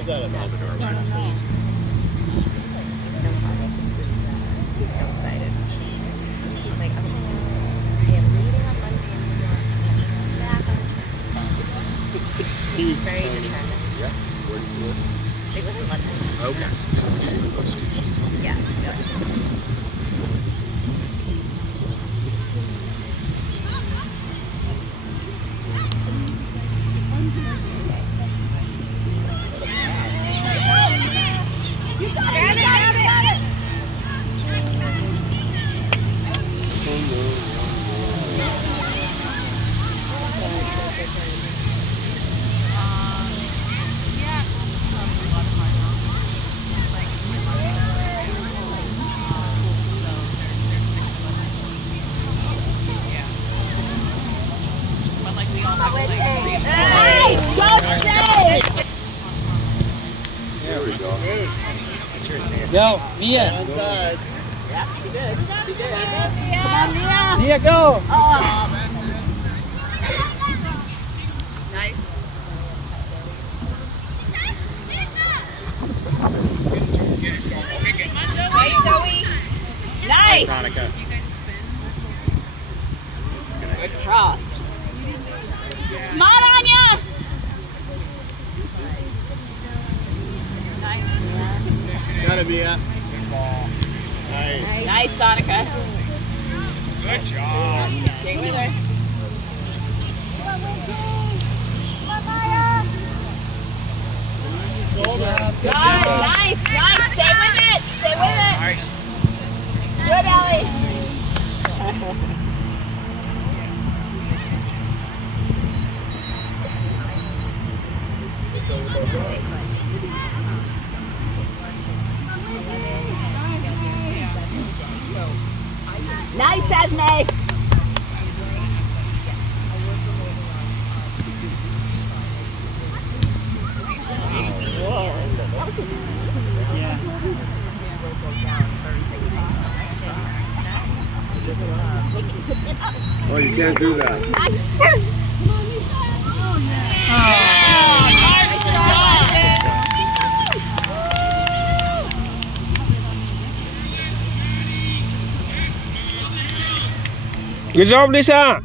Where's that at? He's so funny. He's so excited. He's like, okay, I am leaving on Monday in New York. Back on Tuesday. He's very determined. Yeah. Where does he live? They live in London. Okay. Just really close to you. Yeah. There we go. Cheers, Mia. Go, Mia. Inside. Yeah, she did. She did. Come on, Mia. Mia, go. Oh. Nice. Nice, Zoe. Nice. Sonica. Good cross. Come on, Anya. Nice, Mia. Got it, Mia. Nice. Nice, Sonica. Good job. Stay with her. Shoulder. Good. Nice. Stay with it. Stay with it. Nice. Good, Ellie. Nice, Esme. Oh, you can't do that. Good job, Lisa.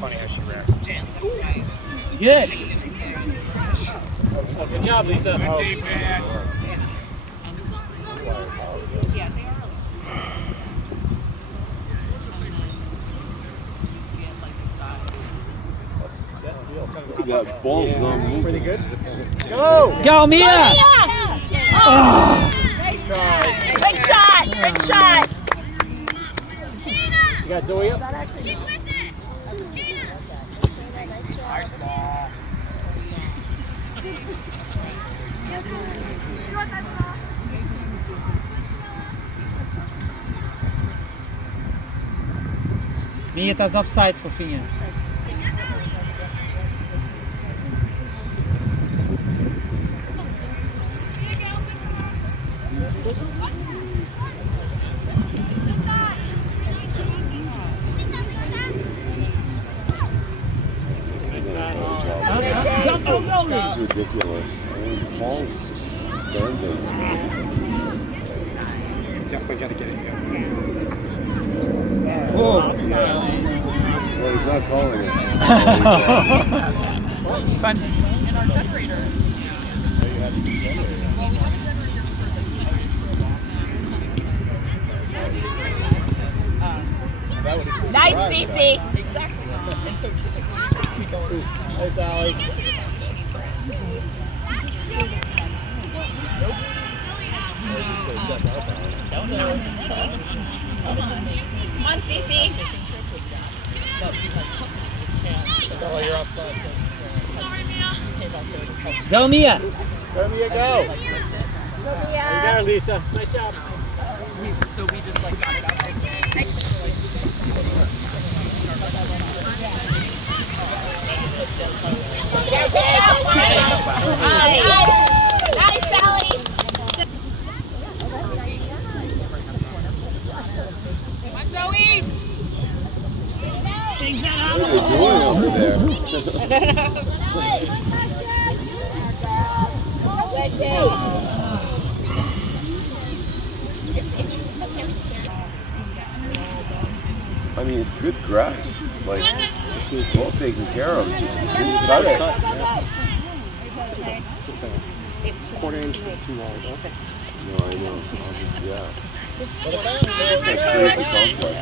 Funny how she reacts to something. Good. Good job, Lisa. That ball's not moving. Pretty good. Go! Go, Mia. Oh. Nice shot. Good shot. Good shot. You got Zoe up? Nice ball. Mia, estás offside, fofinha. This is ridiculous. I mean, the ball's just standing. Definitely got to get it here. Oh. Well, he's not calling it. Fun. And our generator. Nice, Cece. Exactly. And so typically we go. Hey, Sally. Come on, Cece. Bella, you're offside. Go, Mia. Go, Mia, go. There you go, Lisa. Nice job. So we just like got it out. Nice, Sally. Zoe! What are they doing over there? I mean, it's good grass. It's like, just needs all taken care of. Just cut it. Just a quarter inch too long. Okay. No, I know. Yeah. That's crazy complex.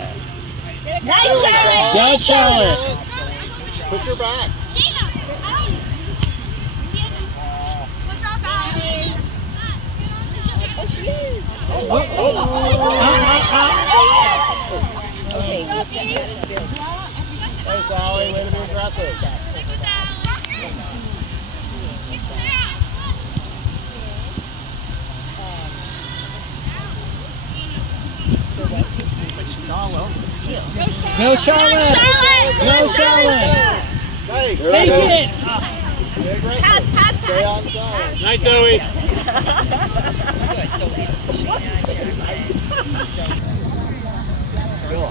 Nice, Charlotte. Go, Charlotte. Push her back. Oh, she is. Okay. Hey, Sally, way to be aggressive. She's all over the field. Go, Charlotte. Go, Charlotte. Nice. Take it. Be aggressive. Pass. Stay on side. Nice, Zoe. Good, so it's Shayna and Jeremiah. Bill,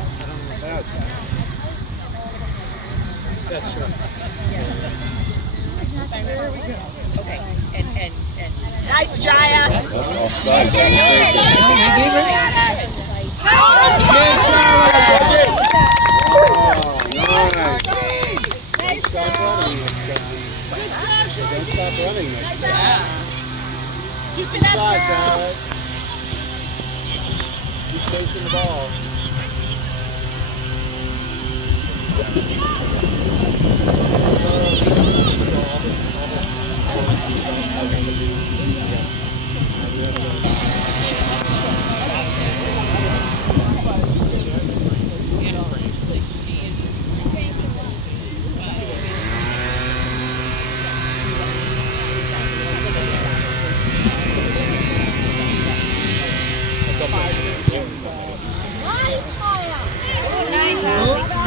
pass. That's true. There we go. Okay, and. Nice, Jaya. That's offside. Good, Charlotte. Nice. Stop running. Don't stop running next time. Keep it Good up, shot, girl. Charlotte. Keep chasing the ball.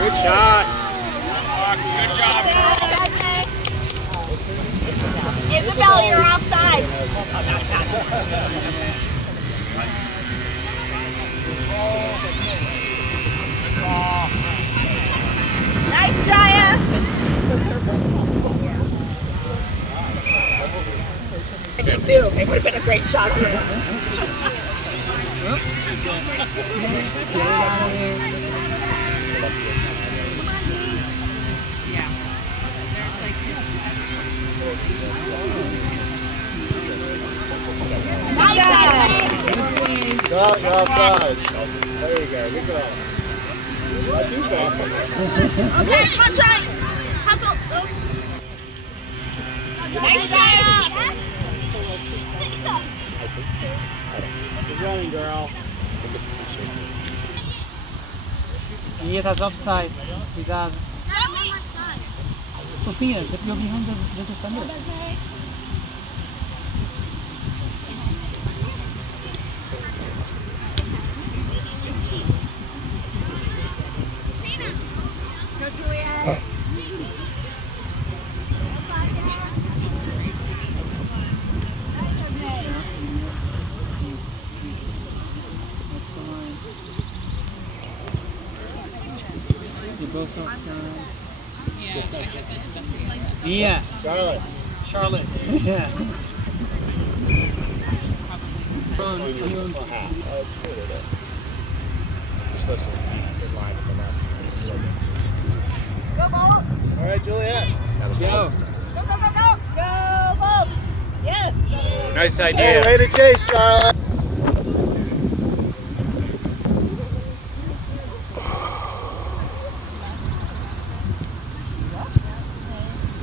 Good shot. Isabel, you're offside. Nice, Jaya. It would have been a great shot. Go, you're offside. There you go. Good job. Not too bad. Okay, come on, try. Hustle. Nice try. Good running, girl. Mia tá offside. Cuidado. Sophia, get me behind the defender. Go, Julia. Both offside. Mia. Charlotte. Charlotte. Yeah. That's good. You're supposed to be in line with the last time. Go, Bolts. All right, Juliet. Go. Go, go, go, go. Go, Bolts. Yes. Nice Hey, idea. way to chase, Charlotte.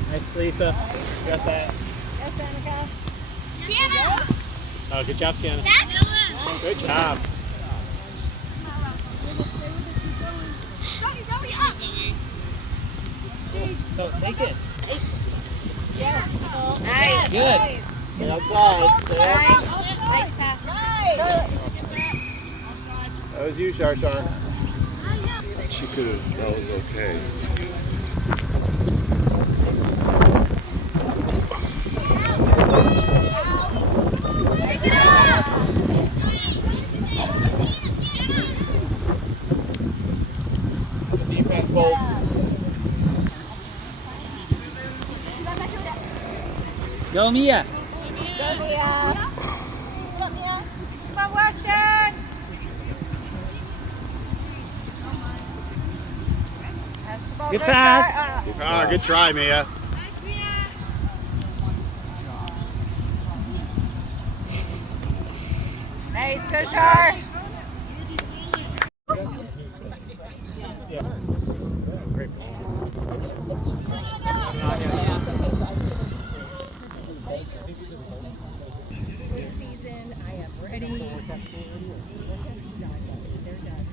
Nice, Lisa. Got that. Yes, Annika. Oh, good job, Sienna. Good job. Go, take it. Yes. Nice. Good. Stay outside. Stay outside. Nice pass. Nice. That was you, Shar Shar. She could have. That was okay. Go, Mia. Go, Mia. Come on, Weston. Pass the ball. Good Go, pass. Char. Good try, Mia. Nice, go, Char. Season, I am ready. It's done. They're done.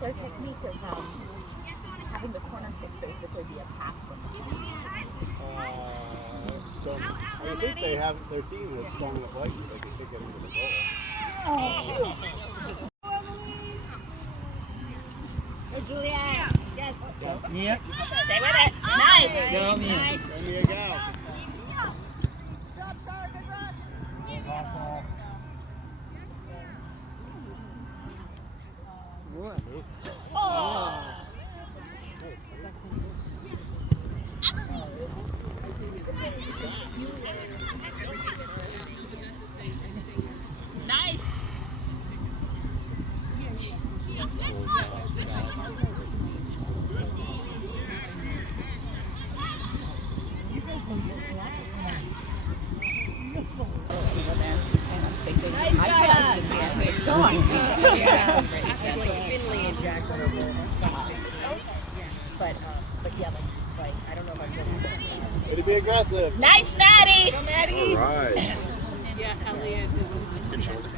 Their technique of having the corner kick basically be a pass from So I think they have their team was strong enough legs that they could kick it into the goal. So Juliet. Yes. Mia. Stay with it. Nice. Go, Mia. Nice. Go, Mia, go. Nice. It's going. Finley and Jack are both 2015s. But yeah, like I don't know if I'm just. Way to be aggressive. Nice, Maddie. Go, Maddie. All right. Yeah, Elliot. It's good shoulder.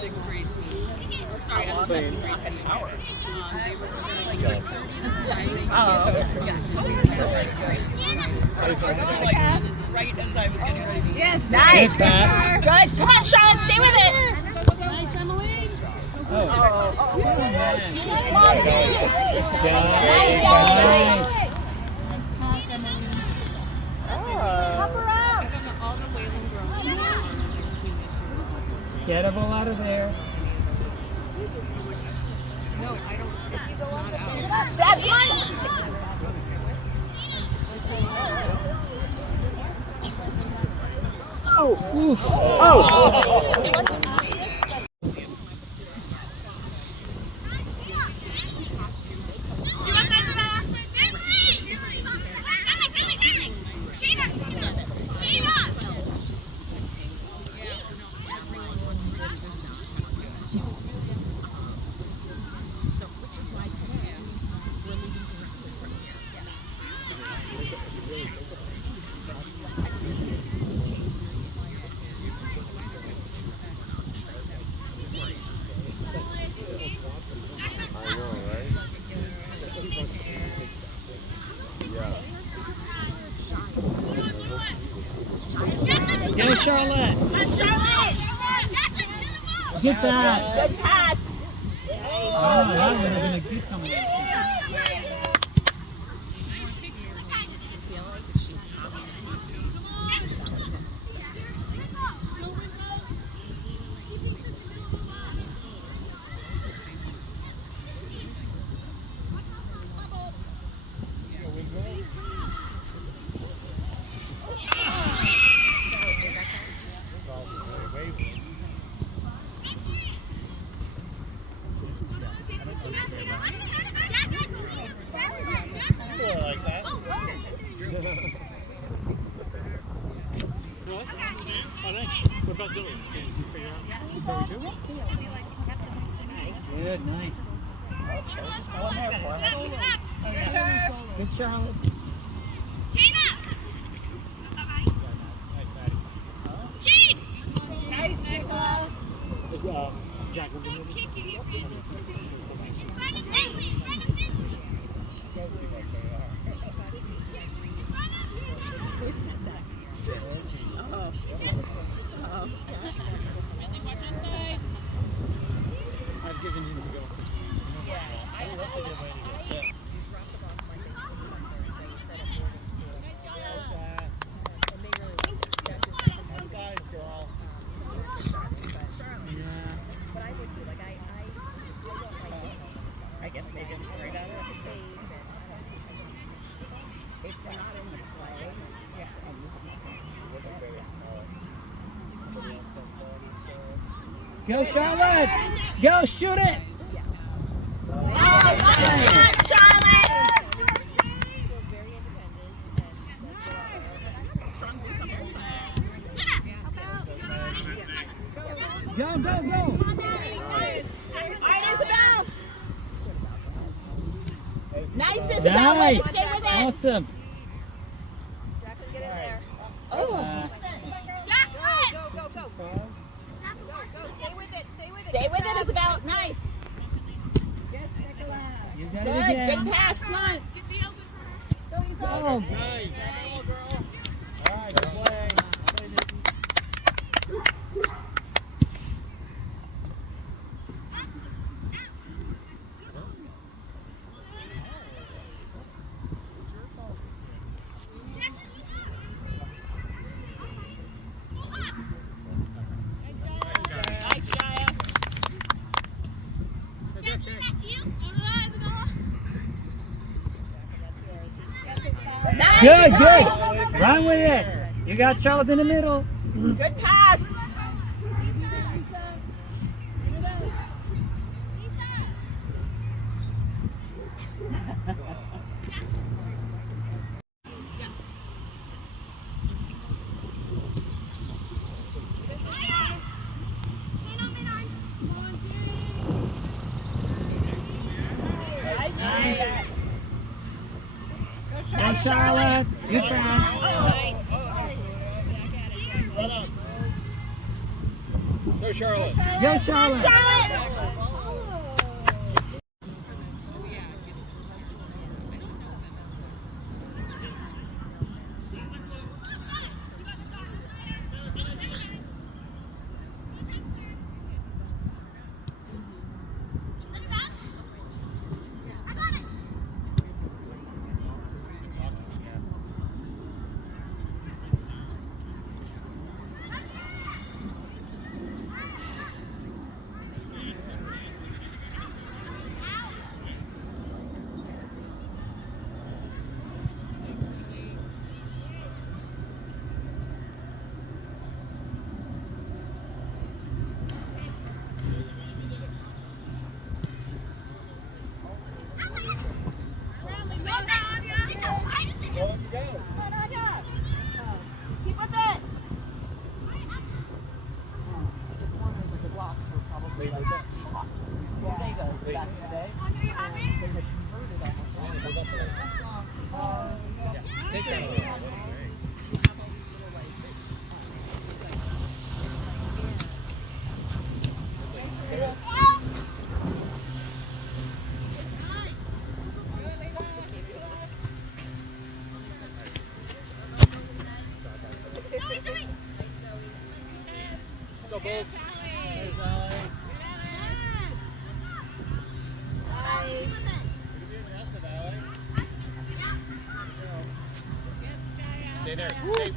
Sixth grade team. Sorry, I'm saying power. Oh, okay. Yeah, so they were like great. But of course it was like right as I was getting ready to Yes, nice. Good pass. Good. Come on, Charlotte. Stay with it. Nice, Emily. Oh. Come on, Zee. Nice. Help her out. All the Wayland girls. Get a ball out of there. No, I don't. Not out. 7. Oof. Oh! Go, Charlotte. Good pass. Good pass. Oh, that would have been a good coming. Like that. Oh, nice. What about Zoe? Did you figure out before we do? Good, nice. Good, Charlotte. Nice, Nicola. Is Jacqueline with me? Who said that? Oh. I've given him to go. Go, Charlotte! Go, shoot it! Go, go, go! Nice, Isabel. Nice! Stay with it. Awesome! Jacqueline, get in there. Oh. Go. Go. Stay with it. Stay with it, Isabel. Nice. Yes, Nicola. You got Good. it again. Good pass. Come on. Oh, Nice. All right, good play. Nice. good, good. Run with it. You got Charlotte in the middle. Good pass. Go, Charlotte. Good pass. Go, Charlotte. Go, Charlotte. Take that away. Go, Bulls. Stay there. Stay.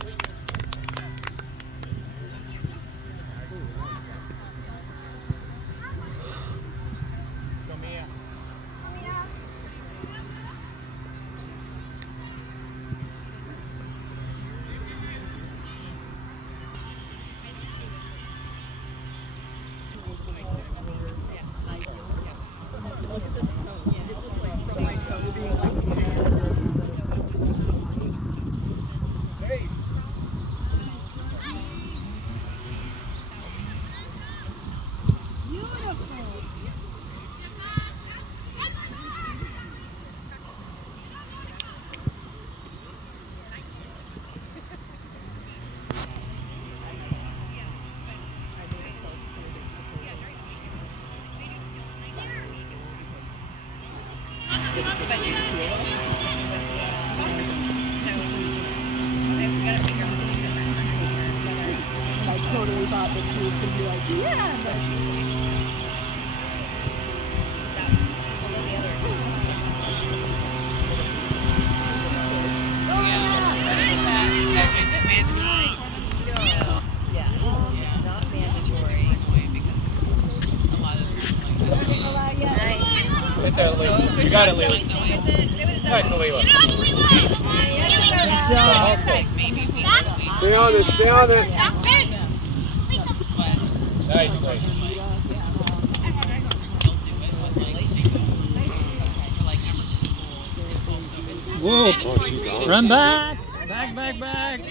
Go, Mia. I totally thought that she was going to be like, yeah. But it's not mandatory. Right there, Leela. You got it, Leela. Nice, Leela. Stay on it, stay on it. Nice, Leela. Whoa. Oh, she's on. Run back. Back, back, back.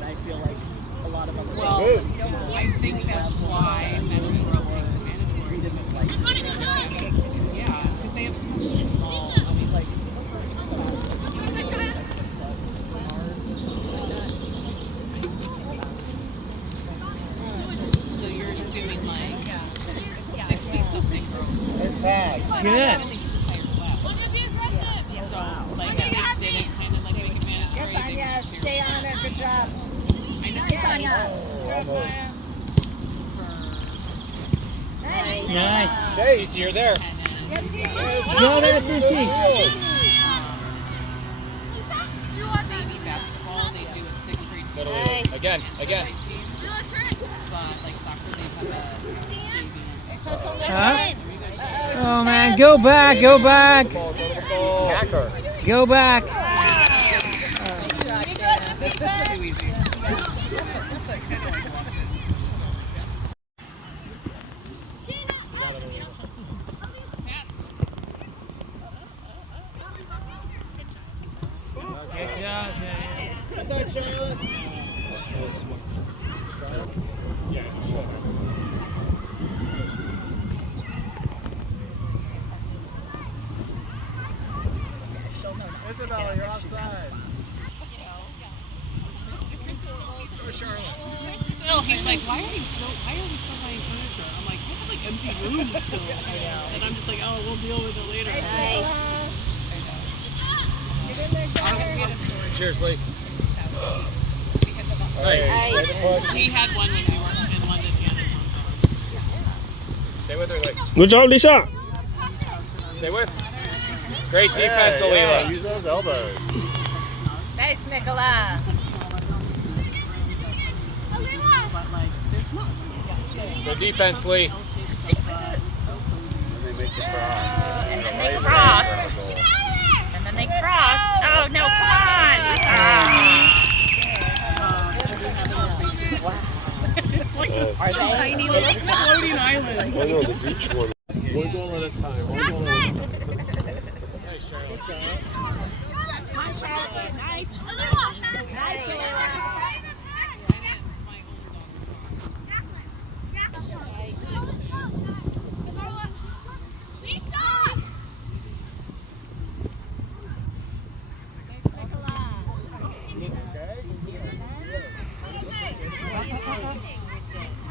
I feel like a lot of other Well, I think that's why mandatory didn't like yeah, because they have such a small. I mean, like, what's the Mars or something like that. So you're assuming like 60 something girls. his bag. Good. So like they didn't kind of like make it mandatory. Yes, Anya, stay on her. Good job. I know. Get Anya. Nice. Cece, you're there. Go there, Sissy. Baby basketball, they do a 6th grade team. Nice. Again. But like soccer, they have a JV. Huh? Oh man, go back, go back. Go back. That's too easy. Good job, Jay. Good night, Charlotte. Yeah, she's Isabella, you're offside. Still, he's like, why are we still buying furniture? I'm like, I have like empty rooms still. And I'm just like, oh, we'll deal with it later. Cheers, Lee. Nice. We had one when we were in London and in Hong Kong. Stay with her, Lee. Good job, Lisa. Stay with. Great defense, Alila. Use those elbows. Nice, Nicola. But like, there's not. Good defense, Lee. And they make the cross. And then they cross. And then they cross. Oh no, come on. It's like this Are they? tiny little floating island. Oh no, the beach one. One goal at a time. One goal at a time. Nice, Charlotte. Come on, Charlotte. Nice. Nice.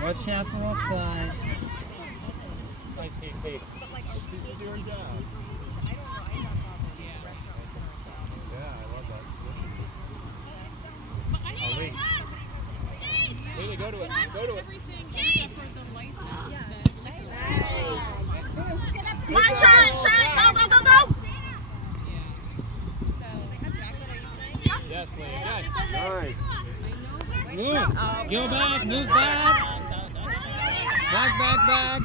Watch out for offside. Nice, CC. Really, go to it. Go to it. Come on, Charlotte. Charlotte, go, go, go, go. Yes, Lee. Again. Nice. Move. Go back, move back. Back, back, back.